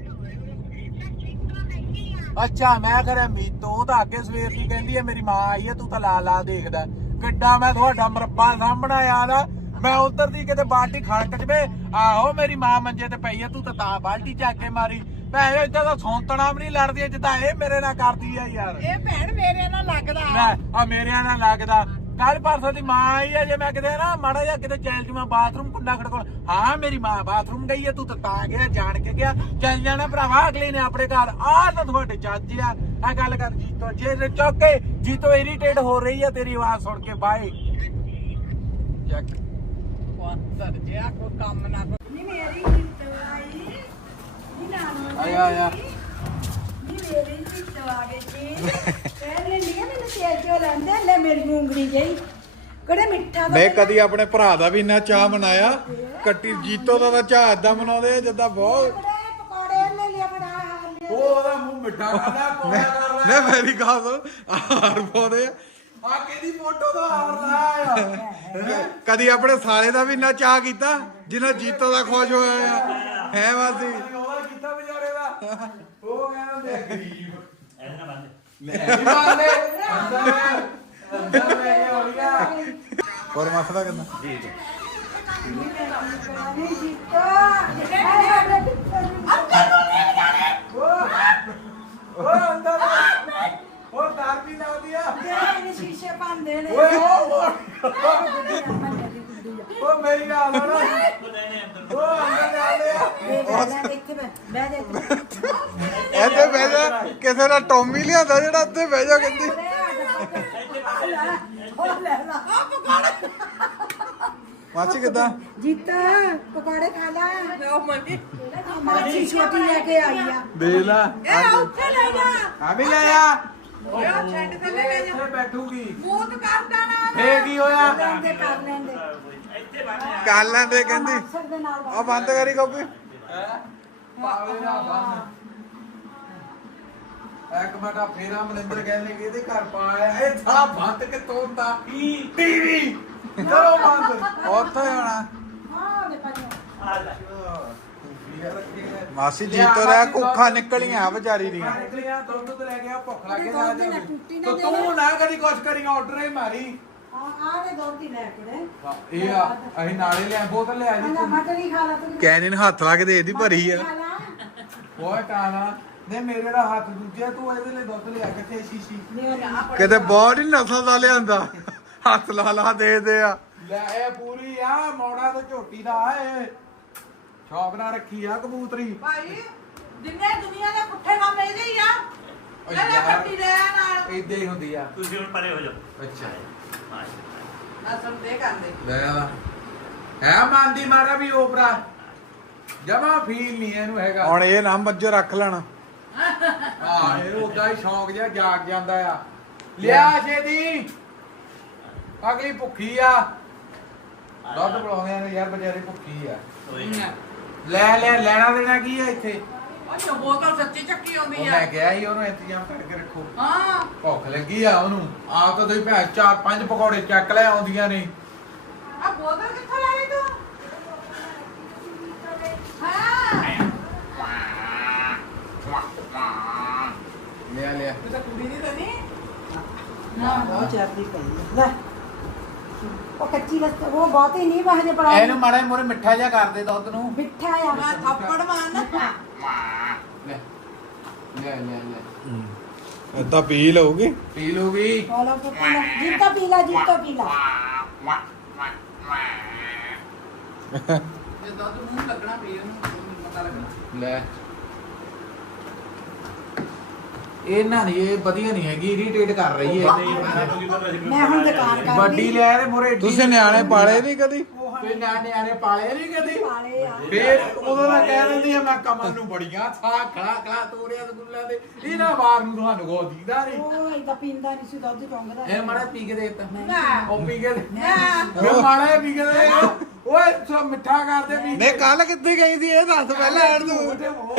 Speaker 4: ਅੱਛਾ ਮੈਂ ਕਰਿਆ ਮੀਤੋ ਉਹ ਤਾਂ ਅੱਗੇ ਸਵੇਰ ਦੀ ਕਹਿੰਦੀ ਹੈ ਮੇਰੀ ਮਾਂ ਆਈ ਹੈ ਤੂੰ ਤਾਂ ਲਾ ਲਾ ਦੇਖਦਾ। ਕਿੱਡਾ ਮੈਂ ਤੁਹਾਡਾ ਮਰੱਬਾ ਸਾਹਮਣਾ ਯਾਰ। ਮੈਂ ਉਧਰ ਦੀ ਕਿਤੇ ਬਾਲਟੀ ਖੜਕ ਜਵੇ। ਆਹੋ ਮੇਰੀ ਮਾਂ ਮੰਜੇ ਤੇ ਪਈ ਹੈ ਤੂੰ ਤਾਂ ਤਾਂ ਬਾਲਟੀ ਚੱਕ ਕੇ ਮਾਰੀ। ਭੈਣ ਇਦਾਂ ਦਾ ਸੌਂਤਣਾ ਵੀ ਨਹੀਂ ਲੜਦੀ ਜਿੱਦਾਂ ਇਹ ਮੇਰੇ ਨਾਲ ਕਰਦੀ ਆ ਯਾਰ।
Speaker 3: ਇਹ ਭੈਣ ਮੇਰੇ ਨਾਲ ਲੱਗਦਾ।
Speaker 4: ਆ ਮੇਰਿਆਂ ਨਾਲ ਲੱਗਦਾ। ਕੱਲ ਪਰਸੋਂ ਦੀ ਮਾਂ ਆਈ ਹੈ ਜੇ ਮੈਂ ਕਿਤੇ ਨਾ ਮਾੜਾ ਜਿਹਾ ਕਿਤੇ ਚੱਲ ਜੂ ਮੈਂ ਬਾਥਰੂਮ ਕੁੰਡਾ ਖੜਕਾਉਣ। ਹਾਂ ਮੇਰੀ ਮਾਂ ਬਾਥਰੂਮ ਗਈ ਹੈ ਤੂੰ ਤਾਂ ਤਾਂ ਗਿਆ ਜਾਣ ਕੇ ਗਿਆ। ਚੱਲ ਜਾਣਾ ਭਰਾਵਾ ਅਗਲੇ ਨੇ ਆਪਣੇ ਘਰ। ਆ ਤਾਂ ਤੁਹਾਡੇ ਚਾਚੇ ਆ। ਆ ਗੱਲ ਕਰ ਜੀਤੋ ਜੇ ਤੇ ਚੁੱਕ ਕੇ ਜੀਤੋ ਇਰੀਟੇਟ ਹੋ ਰਹੀ ਹੈ ਤੇਰੀ ਆਵਾਜ਼ ਸੁਣ ਕੇ ਬਾਏ। ਚੱਕ
Speaker 3: ਪੁੱਤਰ ਜਿਆ ਕੋਈ ਕੰਮ
Speaker 2: ਮੈਂ ਕਦੀ ਆਪਣੇ ਭਰਾ ਦਾ ਵੀ ਇੰਨਾ ਚਾਹ ਮਨਾਇਆ। ਕੱਟੀ ਜੀਤੋ ਦਾ ਤਾਂ ਚਾਹ ਏਦਾਂ ਮਨਾਉਂਦੇ ਆ ਜਿੱਦਾਂ ਬਹੁਤ
Speaker 1: ਕਿਹੜੇ ਪਕੌੜੇ ਲੈ ਲਿਆ ਬਣਾ ਲਿਆ
Speaker 4: ਉਹ ਉਹਦਾ ਮੂੰਹ ਮਿੱਠਾ ਕਰਦਾ ਕੋਲਾ ਕਰ
Speaker 2: ਨਾ ਮੇਰੀ ਗੱਲ ਸੁਣ ਹਾਰ ਪਾਉਂਦੇ ਆ।
Speaker 4: ਆ ਕਿਹਦੀ ਫੋਟੋ ਦਾ ਹਾਰ ਲਾਇਆ
Speaker 2: ਕਦੀ ਆਪਣੇ ਸਾਲੇ ਦਾ ਵੀ ਇੰਨਾ ਚਾਹ ਕੀਤਾ ਜਿੰਨਾ ਜੀਤੋ ਦਾ ਖੁਸ਼ ਹੋਇਆ ਆ। ਹੈ ਵਾਸੀ
Speaker 4: ਵਿਚਾਰੇ ਦਾ ਉਹ ਕਹਿੰਦੇ ਗਰੀਬ ਲੈ ਵੀ ਮਾਰਦੇ ਅੰਦਰ ਅੰਦਰ ਲੈ ਕੇ ਹੋ ਗਿਆ
Speaker 2: ਹੋਰ ਮਸਲਾ ਕਿੰਨਾ?
Speaker 1: ਨੀ ਜਿੱਤੋ
Speaker 4: ਉਹ ਅੰਦਰ ਉਹ ਦਾਰ ਵੀ ਨਾ ਦਿਆ
Speaker 1: ਇਹਨੇ ਸ਼ੀਸ਼ੇ ਪਾਉਂਦੇ ਨੇ
Speaker 4: ਓਏ ਉਹ ਉਹ ਮੇਰੀ ਗੱਲ ਸੁਣ ਉਹ ਅੰਦਰ ਜਾਂਦੇ ਆ
Speaker 1: ਇੱਥੇ ਬਹਿ ਜਾ ਇੱਥੇ
Speaker 2: ਇੱਥੇ ਬਹਿ ਜਾ ਕਿਸੇ ਦਾ ਟੌਮੀ ਲਿਆਂਦਾ ਜਿਹੜਾ ਉੱਥੇ ਬਹਿ ਜਾ ਕਹਿੰਦੀ। ਮਾਚੀ ਕਿੱਦਾਂ?
Speaker 1: ਜੀਤਾ ਪਕੌੜੇ ਖਾ ਲਾ।
Speaker 3: ਉਹ ਮੰਨੀ
Speaker 1: ਮਾਛੀ ਛੋਟੀ ਲੈ ਕੇ ਆਈ ਆ।
Speaker 4: ਦੇ ਲੈ।
Speaker 3: ਇਹ ਉੱਥੇ ਲੈ ਜਾ।
Speaker 4: ਆ ਵੀ ਲੈ ਆ।
Speaker 3: ਓਏ ਉਹ ਛੱਡ ਤੇ ਲੈ ਜਾ।
Speaker 4: ਇੱਥੇ ਬੈਠੂਗੀ।
Speaker 3: ਮੂਤ ਕਰਦਾ ਨਾ
Speaker 4: ਫੇ ਕੀ ਹੋਇਆ?
Speaker 1: ਕਰ ਲੈਂਦੇ
Speaker 2: ਕਰ ਲੈਂਦੇ ਕਹਿੰਦੀ ਆ ਬੰਦ ਕਰੀ ਕਾਪੀ
Speaker 4: ਪਾਵੇ ਇੱਕ ਮਿੰਟ ਫੇਰਾ ਮਨਿੰਦਰ ਕਹਿੰਦੇ ਕਿ ਇਹਦੇ ਘਰ ਪਾਇਆ ਇਹ ਥਾ ਬੰਦ ਕੇ ਤੋੜਦਾ ਟੀਵੀ। ਕਰੋ ਬੰਦ।
Speaker 2: ਉੱਥੇ ਹੋਣਾ
Speaker 1: ਹਾਂ ਦੇ ਪਾਣੀ
Speaker 2: ਮਾਸੀ ਜੀਤੋ ਦਾ ਕੁੱਖਾਂ ਨਿਕਲੀਆਂ ਵਿਚਾਰੀ ਦੀਆਂ।
Speaker 4: ਨਿਕਲੀਆਂ ਦੁੱਧ ਦੁੱਧ ਲੈ ਗਿਆ ਭੁੱਖ ਲੱਗ
Speaker 1: ਨਾ
Speaker 4: ਤੇ ਤੂੰ ਨਾ ਕਦੀ ਕੁਛ ਕਰੀ ਆਰਡਰ ਹੀ ਮਾਰੀ।
Speaker 1: ਆ ਆ ਤੀ ਕੇ
Speaker 4: ਇਹ ਆ ਅਸੀਂ ਨਾਲੇ ਲਿਆ ਬੋਤਲ ਲਿਆ ਜੀ
Speaker 1: ਆਂਦਾ ਮਟਰੀ ਖਾ ਲਾ ਤੂੰ
Speaker 2: ਕੈਨੀ ਨੇ ਹੱਥ ਲਾ ਕੇ ਦੇ ਦੀ ਭਰੀ ਆ।
Speaker 1: ਖਾ ਲਾ
Speaker 4: ਓਏ ਕਾਲਾ ਨੇ ਮੇਰੇ ਦਾ ਹੱਥ ਦੂਜੇ ਤੂੰ ਇਹਦੇ ਲਈ ਦੁੱਧ ਲਿਆ ਕਿੱਥੇ ਸ਼ੀਸ਼ੀ।
Speaker 2: ਕਿਤੇ ਬਹੁਤ ਹੀ ਨਸਲ ਦਾ ਲਿਆਂਦਾ। ਹੱਥ ਲਾ ਲਾ ਦੇ ਦੇ ਆ।
Speaker 4: ਲੈ ਇਹ ਪੂਰੀ ਆ ਮੌੜਾ ਤੇ ਝੋਟੀ ਦਾ ਆ ਇਹ। ਸ਼ੌਕ ਨਾਲ ਰੱਖੀ ਆ ਕਬੂਤਰੀ।
Speaker 3: ਭਾਈ ਜਿੰਨੇ ਦੁਨੀਆ ਦੇ ਪੁੱਠੇ ਕੰਮ ਇਹਦੇ ਹੀ ਆ।
Speaker 4: ਓ
Speaker 3: ਇਹਨੇ
Speaker 4: ਯਾਰ।
Speaker 3: ਕੱਟੀ ਦੇ ਨਾਲ।
Speaker 4: ਇਦਾਂ ਹੀ ਹੁੰਦੀ ਆ।
Speaker 5: ਤੁਸੀਂ ਹੁਣ ਪਰੇ ਹੋ ਜਾਓ।
Speaker 4: ਅੱਛਾ।
Speaker 3: ਕਰਦੇ।
Speaker 4: ਲੈ ਆ। ਹੈ ਮੰਦੀ ਮਾਰਾ ਵੀ ਓਪਰਾ ਜਮਾ ਫੀਲ ਨਹੀਂ ਇਹਨੂੰ ਹੈਗਾ।
Speaker 2: ਹੁਣ ਇਹ ਨਾ ਮੱਝੋ ਰੱਖ ਲੈਣਾ।
Speaker 4: ਹਾਂ ਇਹ ਉਦਾਂ ਹੀ ਸ਼ੌਂਕ ਜਿਹਾ ਜਾਗ ਜਾਂਦਾ ਆ। ਲਿਆ ਛੇਦੀ ਅਗਲੀ ਭੁੱਖੀ ਆ। ਦੁੱਧ ਬੁਲਾਉਂਦੇ ਨੇ ਯਾਰ ਬਜਾਰੇ ਭੁੱਖੀ ਆ। ਲੈ ਲੈ ਲੈਣਾ ਦੇਣਾ ਕੀ ਆ ਇੱਥੇ?
Speaker 3: ਉਹ ਬੋਤਲ ਸੱਚੀ ਚੱਕੀ
Speaker 4: ਉਹ
Speaker 3: ਆਉਂਦੀ ਆ।
Speaker 4: ਮੈਂ ਗਿਆ ਸੀ ਉਹਨੂੰ ਇੰਤਜ਼ਾਮ ਕਰਕੇ ਰੱਖੋ।
Speaker 3: ਹਾਂ।
Speaker 4: ਭੁੱਖ ਲੱਗੀ ਆ ਉਹਨੂੰ। ਆਪ ਤਾਂ ਤੁਸੀਂ ਭੈਣ ਚਾਰ ਪੰਜ ਪਕੌੜੇ ਚੱਕ ਲੈ ਆਉਂਦੀਆਂ ਨੇ।
Speaker 3: ਆ ਬੋਤਲ ਕਿੱਥੋਂ ਲੈ ਲਈ ਤੂੰ? ਹਾਂ।
Speaker 4: ਲਿਆ ਲਿਆ।
Speaker 3: ਤੂੰ ਤਾਂ ਕੁੜੀ ਦੀ ਤਾਂ ਨਹੀਂ।
Speaker 1: ਨਾ ਬਹੁਤ ਚਰਦੀ ਪਈ ਹੈ। ਲੈ। ਉਹ ਕੱਚੀ ਰਸਤੇ ਉਹ ਬਹੁਤ ਹੀ ਨਹੀਂ ਵਾਹਦੇ ਬੜਾ
Speaker 4: ਇਹਨੂੰ ਮਾੜਾ ਮੋਰੇ ਮਿੱਠਾ ਜਿਹਾ ਕਰ ਦੇ ਦੁੱਧ ਨੂੰ।
Speaker 1: ਮਿੱਠਾ ਆ।
Speaker 3: ਮੈਂ ਥੱਪੜ ਮਾਰਨਾ।
Speaker 4: ਲੈ ਲੈ ਲੈ।
Speaker 2: ਏਦਾਂ ਪੀ ਲਊਗੀ
Speaker 4: ਪੀ ਲੂਗੀ
Speaker 1: ਪੁੱਤ ਜਿੱਤਾ ਪੀਲਾ ਜਿੱਤਾ ਪੀਲਾ।
Speaker 3: ਜੇ ਦੁੱਧ ਮੂੰਹ ਲੱਗਣਾ ਪੀ ਉਹਨੂੰ ਪਤਾ ਲੱਗਣਾ।
Speaker 4: ਲੈ। ਇਹਨਾਂ ਨਹੀਂ ਇਹ ਵਧੀਆ ਨਹੀਂ ਹੈਗੀ ਇਰੀਟੇਟ ਕਰ ਰਹੀ ਹੈ।
Speaker 1: ਮੈਂ ਹੁਣ ਦੁਕਾਨ ਕਰ
Speaker 4: ਵੱਡੀ ਲੈ ਤੇ ਮੋਰੇ
Speaker 2: ਤੁਸੀਂ ਨਿਆਣੇ ਪਾਲੇ ਨਹੀਂ ਕਦੀ?
Speaker 4: ਤੇ ਨਿਆਣੇ ਨਿਆਣੇ ਪਾਲੇ ਨਹੀਂ ਕਦੀ?
Speaker 1: ਪਾਲੇ ਆ।
Speaker 4: ਫੇਰ ਉਦੋਂ ਦਾ ਕਹਿ ਦਿੰਦੀ ਆ ਮੈਂ ਕਮਲ ਨੂੰ ਬੜੀਆਂ ਥਾ ਖੜਾ ਖੜਾ ਤੋੜਿਆ ਸਕੂਲਾਂ ਦੇ। ਇਹਨਾਂ ਵਾਰ ਨੂੰ ਤੁਹਾਨੂੰ ਕੋ ਦੀਦਾ ਨਹੀਂ
Speaker 1: ਉਹ ਇਦਾਂ ਪੀਂਦਾ ਨਹੀਂ ਸੀ ਦੁੱਧ ਚੌਂਕਦਾ
Speaker 4: ਇਹ ਮਾੜਾ ਪੀ ਕੇ ਦੇ ਤਾ।
Speaker 3: ਨਾ।
Speaker 4: ਉਹ ਪੀ ਕੇ ਦੇ।
Speaker 3: ਨਾ।
Speaker 4: ਮੈਂ ਮਾੜਾ ਪੀ ਕੇ ਦੇ। ਓਏ ਸੋ ਮਿੱਠਾ ਕਰਦੇ ਪੀ
Speaker 2: ਨੇ ਕੱਲ ਕਿੱਥੇ ਗਈ ਸੀ? ਇਹ ਦੱਸ ਪਹਿਲਾਂ ਐਡ ਤੂੰ।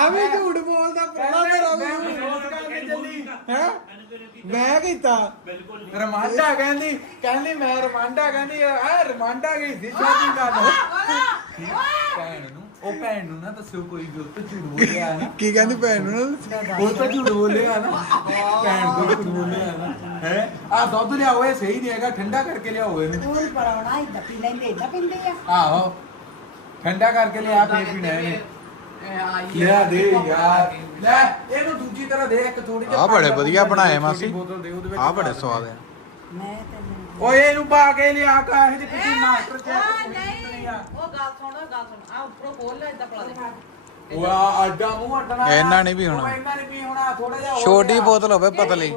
Speaker 2: ਐਵੇਂ ਝੂਠ ਬੋਲਦਾ ਪੜਾ ਮੇਰਾ
Speaker 4: ਮੈਂ
Speaker 2: ਵੀ
Speaker 4: ਵਿਰੋਧ ਕਰਕੇ ਚੱਲੀ
Speaker 2: ਹੈ? ਮੈਂ ਕੀਤਾ।
Speaker 5: ਬਿਲਕੁਲ
Speaker 4: ਰਮਾਂਡਾ ਕਹਿੰਦੀ ਕਹਿੰਦੀ ਮੈਂ ਰਮਾਂਡਾ ਕਹਿੰਦੀ ਆ ਰਮਾਂਡਾ ਗਈ ਸੀ ਸ਼ਾਦੀ ਕਰਨ? ਭੈਣ ਨੂੰ? ਉਹ ਭੈਣ ਨੂੰ ਨਾ ਦੱਸਿਓ ਕੋਈ ਵੀ ਉੱਤੇ ਝੂਠ ਬੋਲਿਆ ਨਾ।
Speaker 2: ਕੀ ਕਹਿੰਦੀ ਭੈਣ ਨੂੰ?
Speaker 4: ਉਹ ਤਾਂ ਝੂਠ ਬੋਲਿਆ ਨਾ। ਭੈਣ ਤੋਂ ਝੂਠ ਬੋਲਿਆ ਨਾ। ਹੈ? ਆ ਦੁੱਧ ਲਿਆਓ ਇਹ ਸਹੀ ਨਹੀਂ ਹੈਗਾ ਠੰਡਾ ਕਰਕੇ ਲਿਆਓ ਇਹਨੂੰ।
Speaker 1: ਉਹ ਪਰਾਉਣਾ ਇਦਾਂ ਪੀ ਲੈਂਦੇ ਇਦਾਂ ਪੀਂਦੇ ਆ।
Speaker 4: ਆਹੋ। ਠੰਡਾ ਕਰਕੇ ਲਿਆ ਫੇਰ ਪੀਣਾ ਇਹਨੇ। ਲਿਆ ਦੇ ਯਾਰ। ਲੈ ਇਹਨੂੰ ਦੂਜੀ ਤਰ੍ਹਾਂ ਦੇ ਇੱਕ ਥੋੜੀ ਜਿਹੀ
Speaker 2: ਆਹ ਬੜੇ ਵਧੀਆ ਬਣਾਏ
Speaker 4: ਛੋਟੀ
Speaker 2: ਮਾਸੀ।
Speaker 4: ਬੋਤਲ ਦੇ ਉਹਦੇ ਵਿੱਚ
Speaker 2: ਆਹ ਬੜੇ ਸਵਾਦ ਆ।
Speaker 1: ਮੈਂ ਤੈਨੂੰ
Speaker 4: ਓਏ ਇਹਨੂੰ ਪਾ ਕੇ ਲਿਆ ਕਾ ਇਹ ਜਿਹੀ
Speaker 3: ਇਹ
Speaker 4: ਮਾਸਟਰ
Speaker 3: ਆ
Speaker 4: ਚੈੱਕ
Speaker 3: ਨਹੀਂ ਉਹ ਗੱਲ ਸੁਣ ਗੱਲ ਸੁਣ। ਆ ਉੱਪਰੋਂ ਖੋਲ ਲੈ ਇਦਾਂ ਪਲਾ ਦੇ।
Speaker 4: ਉਹ ਆ ਅੱਡਾ ਮੂੰਹ ਅੱਡਣਾ।
Speaker 2: ਇਹਨਾਂ ਨੇ ਵੀ ਹੋਣਾ।
Speaker 4: ਉਹ ਇਹਨਾਂ ਨੇ ਵੀ ਹੋਣਾ ਥੋੜਾ ਜਿਹਾ ਹੋਰ
Speaker 2: ਛੋਟੀ
Speaker 4: ਲਿਆ।
Speaker 2: ਬੋਤਲ ਹੋਵੇ ਪਤਲੀ।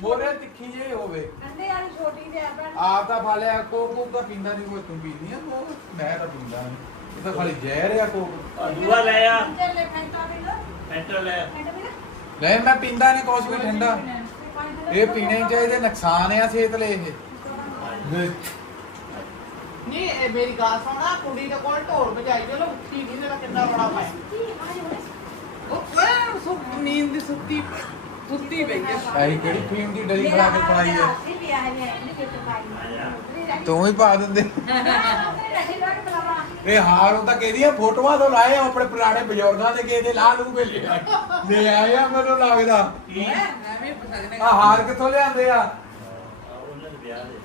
Speaker 4: ਮੋਰੇ ਤਿੱਖੀ ਜਿਹੀ ਹੋਵੇ।
Speaker 1: ਠੰਡੇ ਵਾਲੀ ਛੋਟੀ ਦੇ ਆ ਭੈਣ।
Speaker 4: ਆਪ ਤਾਂ ਫਾਲਿਆ ਕੋਕ ਕੋਕ ਤਾਂ ਪੀਂਦਾ ਨਹੀਂ ਕੋਈ ਤੂੰ ਪੀਂਦੀ ਆ ਕੋਕ। ਮੈਂ ਤਾਂ ਪੀਂਦਾ ਨਹੀਂ ਇਹ ਤਾਂ ਖਾਲੀ ਜ਼ਹਿਰ ਆ ਕੋਕ।
Speaker 5: ਦੂਆ ਲੈ ਆ।
Speaker 1: ਚੱਲੇ ਫੈਂਟਾ ਪੀ ਲੋ।
Speaker 5: ਐਂਟਰ ਲੈ
Speaker 1: ਫੈਂਟਾ ਪੀ ਲੋ।
Speaker 4: ਨਹੀਂ ਮੈਂ ਪੀਂਦਾ ਨਹੀਂ ਕੁਛ ਵੀ ਠੰਡਾ। ਇਹ ਪੀਣੇ ਹੀ ਚਾਹੀਦੇ ਨੁਕਸਾਨ ਆ ਸਿਹਤ ਲਈ ਇਹ। ਨਹੀਂ।
Speaker 3: ਨਹੀਂ ਇਹ ਮੇਰੀ ਗੱਲ ਸੁਣਾ ਕੁੜੀ ਦੇ ਕੋਲ ਢੋਲ ਵਜਾਈ ਚਲੋ ਉੱਠੀ ਨਹੀਂ ਮੇਰਾ ਕਿੰਨਾ ਬੜਾ ਪਾਇਆ ਉਹ ਸੁੱਤ ਨੀਂਦ ਦੀ ਸੁੱਤੀ ਸੁੱਤੀ ਪਈ ਹੈ
Speaker 4: ਐਹੀ ਕਿਹੜੀ ਫੀਮ ਦੀ ਡਲੀ ਬਣਾ ਕੇ ਪਾਈ ਹੈ
Speaker 2: ਤੂੰ ਹੀ ਪਾ ਦਿੰਦੇ।
Speaker 4: ਇਹ ਹਾਰ ਉਹ ਤਾਂ ਕਹਿੰਦੀ ਆ ਫੋਟੋਆਂ ਤੋਂ ਲਾਏ ਆ ਆਪਣੇ ਪੁਰਾਣੇ ਬਜ਼ੁਰਗਾਂ ਦੇ ਕਿਸੇ ਦੇ ਲਾ ਲੂ ਕੇ ਲੈ ਆਏ। ਲੈ ਆਏ ਆ ਮੈਨੂੰ ਲੱਗਦਾ। ਆ ਹਾਰ ਕਿੱਥੋਂ ਲਿਆਂਦੇ ਆ?
Speaker 5: ਉਹਨਾਂ ਦੇ ਵਿਆਹ ਦੇ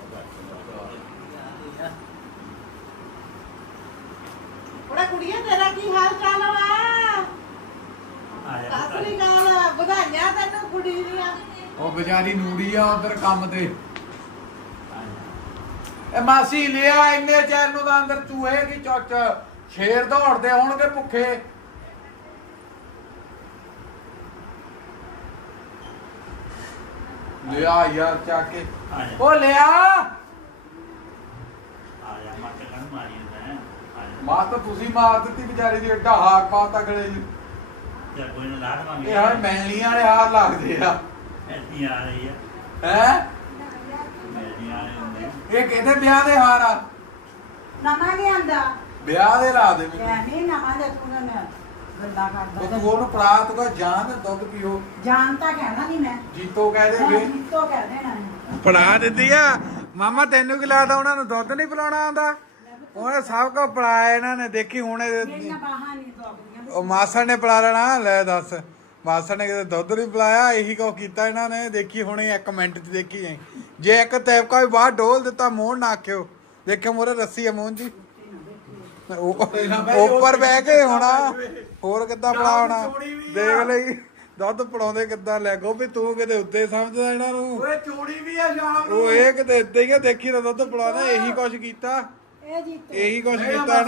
Speaker 3: ਉਹਦਾ ਕੁੜੀਏ ਤੇਰਾ ਕੀ ਹਾਲ ਚਾਲ ਵਾ
Speaker 5: ਜਾ
Speaker 3: ਅਸਲੀ ਗੱਲ ਵਧਾਈਆਂ ਤੈਨੂੰ ਕੁੜੀ ਦੀਆਂ।
Speaker 4: ਉਹ ਵਿਚਾਰੀ ਨੂੜੀ ਆ ਉਧਰ ਕੰਮ ਤੇ। ਇਹ ਮਾਸੀ ਲਿਆ ਇੰਨੇ ਚੈਰ ਨੂੰ ਤਾਂ ਅੰਦਰ ਚੂਹੇ ਕੀ ਚੁੱਚ। ਸ਼ੇਰ ਦੌੜਦੇ ਹੋਣਗੇ ਭੁੱਖੇ। ਲਿਆ ਯਾਰ ਚੱਕ ਕੇ। ਉਹ ਲਿਆ। ਮਾਂ ਤਾਂ ਤੁਸੀਂ ਮਾਰ ਦਿੱਤੀ ਵਿਚਾਰੀ ਦੀ ਏਡਾ ਹਾਰ ਪਾਤਾ ਗਲੇ ਜੀ ਇਹ ਹਾਂ ਮੈਲੀਆਂ ਵਾਲੇ ਹਾਰ ਲੱਗਦੇ ਆ।
Speaker 5: ਐਤੀ ਆ ਰਹੀ ਹੈ
Speaker 4: ਹੈ?
Speaker 5: ਆ ਹੁੰਦੇ
Speaker 4: ਇਹ ਕਹਿੰਦੇ ਵਿਆਹ ਦੇ ਹਾਰ ਆ।
Speaker 1: ਨਵਾਂ ਲਿਆਂਦਾ
Speaker 4: ਵਿਆਹ ਦੇ ਲਾ ਦੇ ਮੈਨੂੰ।
Speaker 1: ਕਹਿੰਦੇ ਨਵਾਂ ਦੇ ਤੂੰ ਨਾ ਗੱਲਾਂ
Speaker 4: ਉਹ
Speaker 1: ਕਰਦਾ।
Speaker 4: ਤੂੰ ਉਹਨੂੰ ਪੜਾ ਤੂੰ ਕਹ ਜਾਨ ਦੁੱਧ ਪੀਓ।
Speaker 1: ਜਾਣ ਤਾਂ ਕਹਿਣਾ ਨਹੀਂ ਮੈਂ।
Speaker 4: ਜੀਤੋ ਕਹਿ ਦੇ
Speaker 1: ਮੈਂ
Speaker 4: ਵੇ
Speaker 1: ਜਿੱਤੋ ਕਹਿ ਦੇਣਾ।
Speaker 2: ਫੜਾ ਦਿੱਤੀ ਆ। ਮਾਮਾ ਤੈਨੂੰ ਕੀ ਲੱਗਦਾ ਉਹਨਾਂ ਨੂੰ ਦੁੱਧ ਨਹੀਂ ਪਿਲਾਉਣਾ ਆਉਂਦਾ? ਉਹਨੇ ਸਭ ਕੁਝ ਪਿਲਾਇਆ ਇਹਨਾਂ ਨੇ। ਦੇਖੀ ਹੁਣ ਇਹ-
Speaker 1: ਮੇਰੀਆਂ ਬਾਹਾਂ ਨਹੀਂ ਦੁਖਦੀਆਂ।
Speaker 2: ਉਹ ਮਾਸੜ ਨੇ ਪਿਲਾ ਲੈਣਾ। ਲੈ ਦੱਸ। ਮਾਸੜ ਨੇ ਕਿਤੇ ਦੁੱਧ ਨਹੀਂ ਪਿਲਾਇਆ। ਇਹੀ ਕੋ ਕੀਤਾ ਇਹਨਾਂ ਨੇ। ਦੇਖੀ ਹੁਣੇ ਇੱਕ ਮਿੰਟ ਚ ਦੇਖੀ ਜਾਈ ਜੇ ਇੱਕ ਤੈਪਕਾ ਵੀ ਬਾਹਰ ਡੋਲ ਦਿੱਤਾ ਮੂੰਹ ਨਾ ਆਖਿਓ। ਦੇਖਿਓ ਮੋਰੇ ਰੱਸੀ ਆ ਮੂੰਹ ਜੀ ਉੱਪਰ ਬਹਿ ਕੇ ਹੋਣਾ। ਹੋਰ ਕਿੱਦਾਂ ਪੜਾ ਹੋਣਾ
Speaker 4: ਚੋੜੀ ਵੀ ਆ।
Speaker 2: ਦੇਖ ਲਈ ਦੁੱਧ ਪੜਾਉਂਦੇ ਕਿੱਦਾਂ ਲੈਗੋ ਵੀ ਤੂੰ ਕਿਤੇ ਉੱਤੇ ਸਮਝਦਾ ਇਹਨਾਂ ਨੂੰ।
Speaker 4: ਓਏ ਚੋੜੀ ਵੀ ਆ ਸ਼ਾਮ ਨੂੰ।
Speaker 2: ਉਹ ਇਹ ਕਿਤੇ ਇੱਦਾਂ ਹੀ ਆ ਦੇਖੀ ਤਾਂ ਦੁੱਧ ਪੜਾਉਂਦਾ ਇਹੀ ਕੁਛ ਕੀਤਾ।
Speaker 1: ਇਹ ਜੀਤੋ
Speaker 2: ਇਹੀ ਕੁਛ ਕੀਤਾ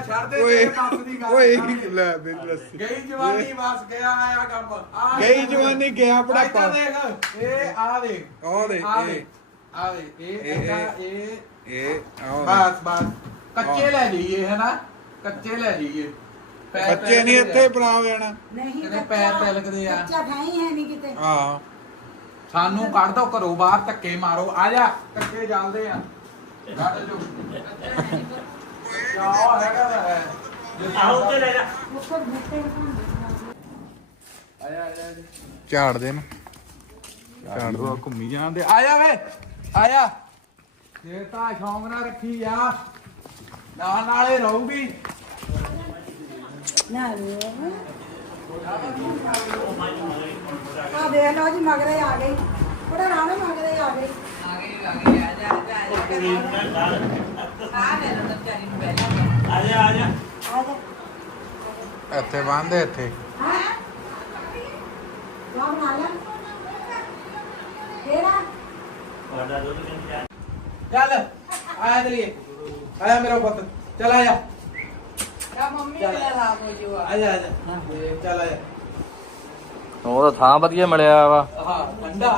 Speaker 4: ਛੱਡ ਦੇ,
Speaker 2: ਨੇ ਓਏ
Speaker 4: ਤੇਰੇ ਬੱਸ ਦੀ ਗੱਲ।
Speaker 2: ਓਏ
Speaker 4: ਨਾ।
Speaker 2: ਲੈ ਮੇਰੀ ਲੱਸੀ
Speaker 4: ਗਈ ਜਵਾਨੀ ਬਸ ਗਿਆ ਆਇਆ ਕੰਮ। ਆ
Speaker 2: ਗਈ ਜਵਾਨੀ ਗਿਆ ਬੁਢਾਪਾ
Speaker 4: ਦੇਖ ਇਹ ਆ ਦੇਖ।
Speaker 2: ਆਹ ਦੇਖ,
Speaker 4: ਆ
Speaker 2: ਇਹ।
Speaker 4: ਦੇ ਇਹ
Speaker 2: ਇਹ-
Speaker 4: ਇਹਦਾ
Speaker 2: ਇਹ-
Speaker 4: ਇਹ।
Speaker 2: ਇਹ
Speaker 4: ਬਸ ਬਸ। ਕੱਚੇ ਲੈ ਲਈਏ ਹੈ ਨਾ ਕੱਚੇ ਲੈ ਲਈਏ। ਪੈਰ
Speaker 2: ਬੱਚੇ ਨਹੀਂ ਇੱਥੇ
Speaker 4: ਆ।
Speaker 2: ਬਣਾ ਜਾਣਾ
Speaker 1: ਨਹੀਂ
Speaker 4: ਕਿਤੇ ਪੈਰ ਤਿਲਕਦੇ ਆ।
Speaker 1: ਕੱਚਾ ਖਾਈ ਹੈ ਨਹੀਂ ਕਿਤੇ।
Speaker 2: ਹਾਂ।
Speaker 4: ਸਾਨੂੰ ਕੱਢ ਦੋ ਘਰੋਂ ਬਾਹਰ ਧੱਕੇ ਮਾਰੋ। ਆ ਜਾ ਕੱਚੇ ਜਾਂਦੇ ਆ। ਜੋ ਹੈਗਾ ਤਾਂ ਹੈ
Speaker 5: ਲੈ ਲੈ
Speaker 4: ਆਇਆ
Speaker 2: ਝਾੜ ਦੇ ਨਾ।
Speaker 4: ਝਾੜ ਦੋ ਘੁੰਮੀ ਜਾਂਦੇ ਆਇਆ ਵੇ ਆਇਆ। ਇਹ ਤਾਂ ਸ਼ੌਂਕ ਨਾਲ ਰੱਖੀ ਆ। ਨਾਲ ਨਾਲੇ ਰਹੂਗੀ।
Speaker 1: ਆ ਦੇਖ ਲਓ ਜੀ ਮਗਰੇ ਆ ਗਈ। ਉਹਦਾ ਰਾਣੇ ਮਗਰੇ ਆ ਗਈ।
Speaker 5: ਆ ਜਾ ਆ ਜਾ
Speaker 1: ਜਾ
Speaker 2: ਇੱਥੇ ਬੰਨਦੇ ਇੱਥੇ।
Speaker 1: ਹਾਂ
Speaker 4: ਚੱਲ ਆਇਆ ਚਲੀਏ। ਆਇਆ ਮੇਰਾ ਪੁੱਤ। ਚੱਲ ਆਇਆ
Speaker 3: ਮੰਮੀ ਲੈ ਲਾ ਕੋ ਜੋ ਆ
Speaker 4: ਆਇਆ ਆਇਆ ਚੱਲ ਆਇਆ
Speaker 6: ਉਹ ਤਾਂ ਥਾਂ ਵਧੀਆ ਮਿਲਿਆ ਵਾ।
Speaker 4: ਹਾਂ ਠੰਡਾ।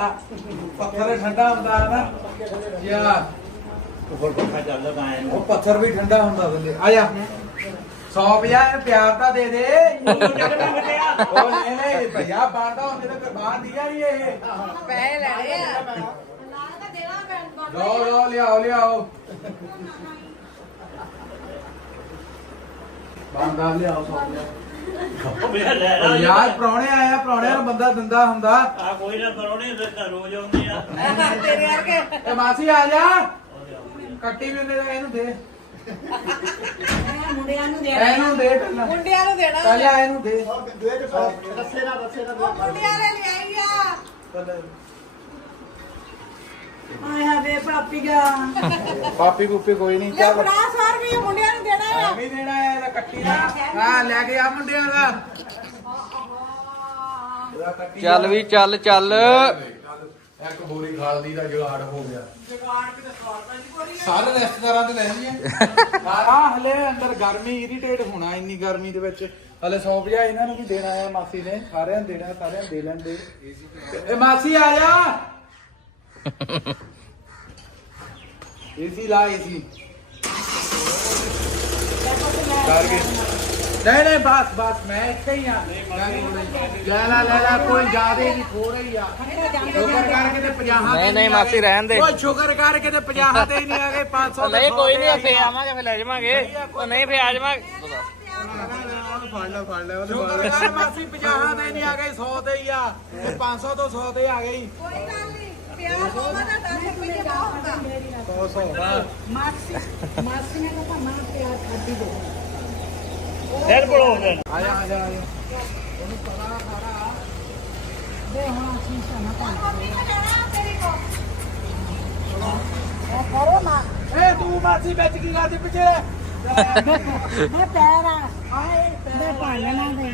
Speaker 4: ਪੱਥਰ ਠੰਡਾ ਹੁੰਦਾ ਹੈ ਨਾ। ਯਾ।
Speaker 5: ਉੱਪਰ ਪੱਖਾ ਚੱਲਦਾ ਆਇਆ
Speaker 4: ਉਹ ਪੱਥਰ ਵੀ ਠੰਡਾ ਹੁੰਦਾ ਥੱਲੇ ਆਇਆ 150 ਇਹ ਪਿਆਰ ਤਾਂ ਦੇ ਦੇ। ਉਹ ਨਹੀਂ ਨਹੀਂ ਭਈਆ ਬਾਂਦਾ ਹੁੰਦੇ ਤਾਂ ਬਾਂਧ ਦਿਆ ਨਹੀਂ ਇਹ।
Speaker 3: ਪੈਸੇ ਲੈਣੇ ਆ।
Speaker 4: ਲੋ ਲੋ ਲਿਆਓ ਲਿਆਓ। ਬਾਂਦਾ ਲਿਆਓ ਸੌ ਲਿਆਓ ਯਾਰ ਪ੍ਰਾਹੁਣੇ ਆਇਆ ਪ੍ਰਾਹੁਣਿਆਂ ਨੂੰ ਬੰਦਾ ਦਿੰਦਾ ਹੁੰਦਾ।
Speaker 5: ਆ ਕੋਈ ਨਾ ਪਰੋਣੇ ਦੇ ਘਰ ਰੋਜ਼ ਆਉਂਦੇ ਆ। (laughs)
Speaker 3: ਤੇਰੇ ਵਰਗੇ।
Speaker 4: ਇਹ ਮਾਸੀ ਆ ਜਾ। ਕੱਟੀ ਵੀ ਉਹਨੇ ਇਹਨੂੰ ਦੇ।
Speaker 1: ਮੁੰਡਿਆਂ ਨੂੰ ਦੇ
Speaker 4: ਇਹਨੂੰ ਦੇ ਪਹਿਲਾਂ।
Speaker 3: ਮੁੰਡਿਆਂ ਨੂੰ ਦੇਣਾ।
Speaker 4: ਪਹਿਲਾਂ ਇਹਨੂੰ ਦੇ।
Speaker 3: ਉਹ ਮੁੰਡਿਆਂ ਨੇ ਲਿਆਈ ਆ।
Speaker 1: ਵੇ
Speaker 4: ਪਾਪੀ ਪੂਪੀ ਕੋਈ ਨਹੀਂ
Speaker 3: ਲੈ 50 ਰੁਪਏ ਮੁੰਡਿਆਂ ਨੂੰ ਦੇਣਾ ਆ।
Speaker 4: ਐਵੇਂ ਹੀ ਦੇਣਾ ਹੈ ਇਹਦਾ ਕੱਟੀ ਦਾ। ਹਾਂ ਲੈ ਕੇ ਆ ਮੁੰਡਿਆਂ ਦਾ। ਇਹਦਾ ਕੱਟੀ
Speaker 6: ਚੱਲ
Speaker 4: ਦਾ।
Speaker 6: ਵੀ ਚੱਲ ਚੱਲ।
Speaker 4: ਇੱਕ ਬੋਰੀ ਖਾਲਦੀ ਦਾ ਜੁਗਾੜ ਹੋ ਗਿਆ। ਸਾਰੇ ਰਿਸ਼ਤੇਦਾਰਾਂ ਤੇ ਲੈ ਲਈਏ। (laughs) ਸਾਰਾ ਹਲੇ ਅੰਦਰ ਗਰਮੀ ਇਰੀਟੇਟ ਹੋਣਾ ਇੰਨੀ ਗਰਮੀ ਦੇ ਵਿੱਚ। ਹਲੇ 100 50 ਇਹਨਾਂ ਨੂੰ ਵੀ ਦੇਣਾ ਆ ਮਾਸੀ ਨੇ। ਸਾਰਿਆਂ ਨੂੰ ਦੇਣਾ ਸਾਰਿਆਂ ਨੂੰ ਦੇ ਲੈਂਦੇ ਇਹ ਮਾਸੀ ਆ ਜਾ। ਏਸੀ ਲਾ ਏਸੀ। ਨਹੀਂ ਨਹੀਂ ਬਸ ਬਸ ਮੈਂ ਇੱਥੇ ਹੀ ਆ। ਲੈ ਲੈ ਲੈ ਲੈ ਕੋਈ ਜ਼ਿਆਦਾ ਨਹੀਂ ਥੋੜਾ ਹੀ ਆ। ਸ਼ੁਕਰ ਕਰਕੇ ਤੇ 50
Speaker 6: ਨਹੀਂ ਨਹੀਂ ਮਾਸੀ ਰਹਿਣ ਦੇ।
Speaker 4: ਓਏ ਸ਼ੁਕਰ ਕਰਕੇ ਤੇ 50 ਤੇ ਹੀ ਨਹੀਂ ਆ ਗਏ 500
Speaker 6: ਨਹੀਂ ਕੋਈ ਨਹੀਂ ਫੇ ਆਵਾਂਗੇ ਫੇ ਲੈ ਜਾਵਾਂਗੇ। ਉਹ ਨਹੀਂ ਫੇ ਆ ਜਾਵਾਂਗੇ
Speaker 2: ਫੜ ਲੈ ਫੜ ਲੈ
Speaker 4: ਸ਼ੁਕਰ ਕਰ ਮਾਸੀ 50 ਤੇ ਨਹੀਂ ਆ ਗਏ 100 ਤੇ ਹੀ ਆ। ਤੇ 500 ਤੋਂ 100 ਤੇ ਆ ਗਈ
Speaker 3: ਕੋਈ ਗੱਲ ਨਹੀਂ। ਪਿਆਰ ਹੋਵਾ ਤਾਂ 10 ਰੁਪਏ ਬਹੁਤ ਹੁੰਦਾ
Speaker 4: 100
Speaker 1: ਮਾਸੀ ਮਾਸੀ ਨੇ ਕਹਾ ਮਾਂ ਪਿਆਰ ਖਾਦੀ ਦੇ
Speaker 5: ਫਿਰ ਬੜੋ ਗਏ
Speaker 4: ਆ ਜਾ ਆ ਜਾ ਆ ਜਾ
Speaker 1: ਦੇ ਹਾਂ ਸ਼ੀਸ਼ਾ ਨਾ ਪਾ
Speaker 3: ਮੰਮੀ ਨੇ ਦੇਣਾ ਤੇਰੀ ਕੋ
Speaker 1: ਇਹ ਕਰੇ ਮਾਂ
Speaker 4: ਏ ਤੂੰ ਮਾਸੀ ਵਿੱਚ ਕੀ ਕਰਦੀ ਪਿੱਛੇ
Speaker 1: ਮੈਂ ਪੈਰ ਆ, ਆਏ ਪੈਰ। ਪਾਲਣਾ ਦੇ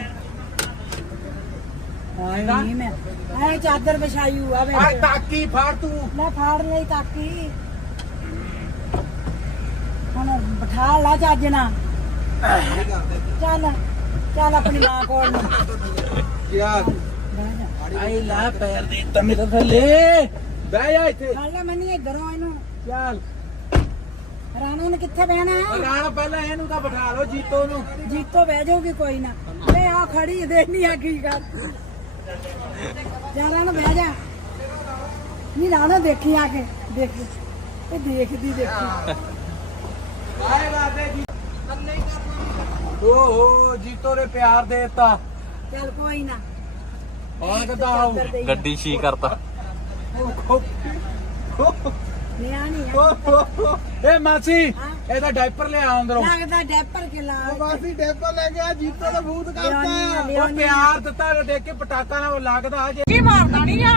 Speaker 1: ਨਹੀਂ ਮੈਂ। ਚਾਦਰ ਵਿਛਾਈ ਹੋਆ
Speaker 4: ਆ
Speaker 1: ਵੇ
Speaker 4: ਤਾਕੀ ਫੜ ਤੂੰ।
Speaker 1: ਲੈ ਫਾੜ ਲਈ ਤਾਕੀ। ਹੁਣ ਬਿਠਾ ਲਾ ਚੱਜ ਨਾ ਚੱਲ ਚੱਲ ਆਪਣੀ ਮਾਂ ਕੋਲ ਨੂੰ।
Speaker 4: ਯਾਰ
Speaker 1: ਬਹਿ ਜਾ।
Speaker 4: ਆਈ ਲਾ ਪੈਰ ਦੇ ਤਾਂ ਮੇਰੇ ਥੱਲੇ। ਬਹਿ ਜਾ ਇੱਥੇ।
Speaker 1: ਫੜ ਲੈ ਮੰਨੀ ਇਧਰੋਂ ਇਹਨੂੰ।
Speaker 4: ਚੱਲ।
Speaker 1: ਰਾਣਾ ਨੇ ਕਿੱਥੇ ਬਹਿਣਾ
Speaker 4: ਰਾਣ ਪਹਿਲਾਂ ਇਹਨੂੰ ਤਾਂ ਬਿਠਾ ਲਓ ਜੀਤੋ ਨੂੰ।
Speaker 1: ਜੀਤੋ ਬਹਿ ਜਾਊਗੀ ਕੋਈ ਨਾ। ਵੇ ਆ ਖੜੀ ਦੇਖਣੀ ਆ ਕੀ ਕਰ। ਜਾ ਰਾਣਾ ਬਹਿ ਜਾ। ਨਹੀਂ ਰਾਣਾ ਦੇਖੀ ਆ ਕੇ ਦੇਖ। ਇਹ ਦੇਖਦੀ ਦੇਖੀ।
Speaker 4: ਆਏ ਬਾਦੇ ਜੀ ਓਹੋ ਜੀਤੋ ਨੇ ਪਿਆਰ ਦੇਤਾ।
Speaker 1: ਚੱਲ ਕੋਈ ਨਾ।
Speaker 4: ਹੁਣ ਕਿੱਦਾਂ
Speaker 1: ਦੇ
Speaker 6: ਗੱਡੀ ਛੀ ਕਰਤਾ।
Speaker 1: ਨਿਆਣੀ ਆ
Speaker 4: ਏ ਮਾਸੀ ਇਹਦਾ ਡਾਈਪਰ ਲਿਆ ਅੰਦਰੋਂ
Speaker 1: ਲੱਗਦਾ ਡੈਪਰ ਕੇ ਲਾ
Speaker 4: ਮਾਸੀ ਡਾਈਪਰ ਲੈ ਗਿਆ ਜੀਤੋ ਦਾ ਭੂਤ
Speaker 1: ਲਿਆਉਣੀ ਆ,
Speaker 4: ਉਹ
Speaker 1: ਲਿਆਉਣੀ ਆ।
Speaker 4: ਪਿਆਰ ਦਿੱਤਾ ਦੇਖ ਕੇ ਪਟਾਕਾ ਨਾਲ ਉਹ ਲੱਗਦਾ ਜੇ
Speaker 3: ਕੀ ਮਾਰਦਾ ਨਹੀਂ ਆ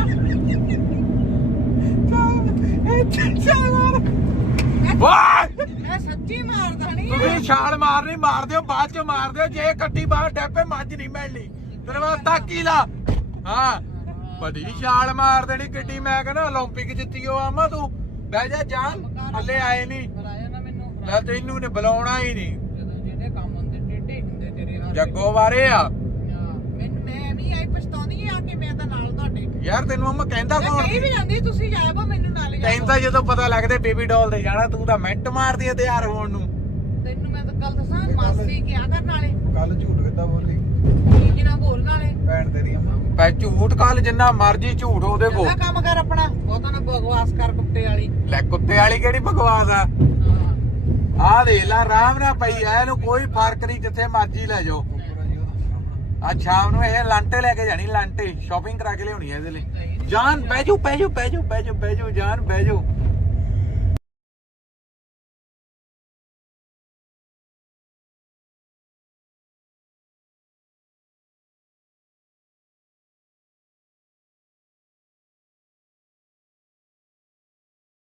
Speaker 4: ਵਾਹ
Speaker 3: ਇਹ ਸੱਚੀ ਜੀ ਮਾਰਦਾ ਨਹੀਂ
Speaker 4: ਤੁਸੀਂ ਛਾਲ ਮਾਰਨੀ ਮਾਰ ਦਿਓ ਬਾਅਦ ਚ ਮਾਰ ਦਿਓ ਜੇ ਕੱਟੀ ਬਾਹਰ ਡੱਪੇ ਮੱਝ ਨਹੀਂ ਮਿਲਣੀ ਤੇਰੇ ਬਾਅਦ ਤਾਕੀ ਲਾ ਹਾਂ ਬੜੀ ਛਾਲ ਮਾਰ ਦੇਣੀ ਕਿੱਡੀ ਮੈਂ ਕਹਿੰਦਾ 올림픽 ਜਿੱਤੀ ਉਹ ਆਮਾ ਤੂੰ ਬਹਿ ਜਾ ਜਾਨ ਹੱਲੇ ਆਏ ਨਹੀਂ
Speaker 3: ਬੁਲਾਇਆ ਨਾ ਮੈਨੂੰ
Speaker 4: ਮੈਂ ਤੈਨੂੰ ਨੇ ਬੁਲਾਉਣਾ ਹੀ ਨਹੀਂ
Speaker 3: ਜਦੋਂ ਜਿਹਦੇ ਕੰਮ ਹੁੰਦੇ ਟੇਢੇ ਹੁੰਦੇ ਤੇਰੇ ਹੱਥ
Speaker 4: ਜੱਗੋ ਬਾਰੇ ਆ।
Speaker 3: ਮੈਨੂੰ ਮੈਂ ਵੀ ਆਈ ਪਛਤਾਉਂਦੀ ਆ ਕਿ ਮੈਂ ਤਾਂ ਨਾਲ ਤੁਹਾਡੇ।
Speaker 4: ਯਾਰ ਤੈਨੂੰ ਮੈਂ ਕਹਿੰਦਾ
Speaker 3: ਮੈਂ
Speaker 4: ਕੌਣ
Speaker 3: ਕਹੀ ਵੀ ਜਾਂਦੀ ਤੁਸੀਂ ਜਾਇਓ ਮੈਨੂੰ ਨਾਲ
Speaker 4: ਤੈਨੂੰ ਤਾਂ ਜਦੋਂ ਪਤਾ ਲੱਗਦਾ ਬੇਬੀ ਡਾਲ ਦੇ ਜਾਣਾ ਤੂੰ ਤਾਂ ਮਿੰਟ ਮਾਰਦੀ ਤਿਆਰ ਹੋਣ ਨੂੰ।
Speaker 3: ਤੈਨੂੰ ਮੈਂ ਤਾਂ ਕੱਲ ਦੱਸਾਂ ਮਾਸੀ ਕਿਆ ਕਰਨ ਵਾਲੇ?
Speaker 2: ਕੱਲ ਝੂਠ ਕਿੱਦਾਂ ਬੋਲੀ? ਭੈਣ ਤੇਰੀ। ਅੰਮਾ
Speaker 4: ਪੈ ਝੂਠ ਕੱਲ ਜਿੰਨਾ ਮਰਜ਼ੀ ਝੂਠ ਉਹਦੇ ਕੋ
Speaker 3: ਕੰਮ ਕਰ ਆਪਣਾ ਉਹ ਤਾਂ ਨਾ ਬਕਵਾਸ ਕਰ ਕੁੱਤੇ ਵਾਲੀ।
Speaker 4: ਲੈ ਕੁੱਤੇ ਵਾਲੀ ਕਿਹੜੀ ਬਕਵਾਸ ਆ? ਆਹ ਦੇਖ ਲੈ ਆਰਾਮ ਨਾਲ ਪਈ ਐ ਇਹਨੂੰ ਕੋਈ ਫ਼ਰਕ ਨਹੀਂ ਜਿੱਥੇ ਮਰਜ਼ੀ ਲੈ ਜਾਓ। ਅੱਜ ਸ਼ਾਮ ਨੂੰ ਇਹ ਲਾਂਟੇ ਲੈ ਕੇ ਜਾਣੀ ਲਾਂਟੇ। ਸ਼ਾਪਿੰਗ ਕਰਾ ਕੇ ਲਿਆਉਣੀ ਐ ਇਹਦੇ ਲਈ। ਜਾਨ ਬਹਿ ਜਾਓ ਬਹਿ ਜਾਓ ਬਹਿ ਜਾਓ ਬਹਿ ਜਾਓ ਜਾਨ ਬਹਿ ਜਾਓ।